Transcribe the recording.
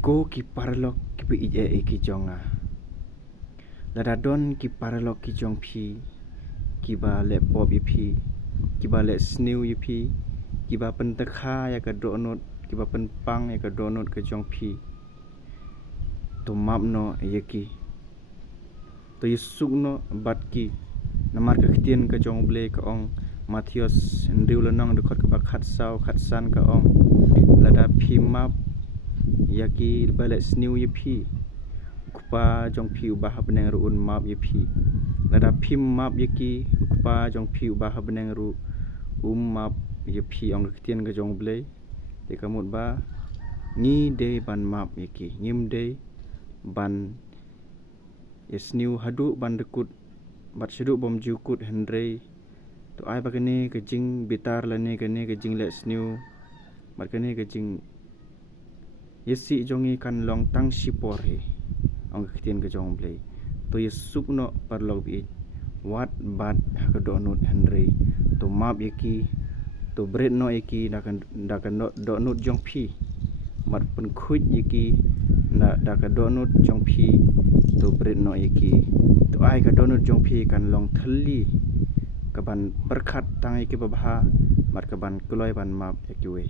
Ko ki parlok ki pe ije ki jonga. Ladadon ki parlok ki jong pi. Ki ba le pop pi. Ki ba le snew pi. Ki ba pen tekha ya ka donut. Ki ba pen pang ya ka donut ke jong pi. To map no yeki. To yusuk no bat ki. Namar ka ktien ka jong ble ka ong. Matthias ndiu lanong de khot ka ba khat saw khat san ka ong. Lada pi map yaki balik snew yepi kupa jong pi ubah beneng ruun map yepi lada pim map yaki kupa jong pi ubah beneng ru map yepi ong ketien ke jong blei de kamut ba ngi de ban map yaki ngim de ban snew hadu ban dekut bat sedu bom jukut hendrei to ai bagane ke jing bitar lane kene ke jing le snew bat kene ke jing yesi jongi kan long tang sipor he ong ketien ke jong blei to yesuk no parlok bi wat bat ka donut henry to map yaki to bread no yaki da kan donut jong pi mat pen khuj yaki na da ka donut jong pi to bread no yaki to ai ka donut jong pi kan long thali ka ban perkhat tang yaki babha mat ka ban kloi ban map yaki we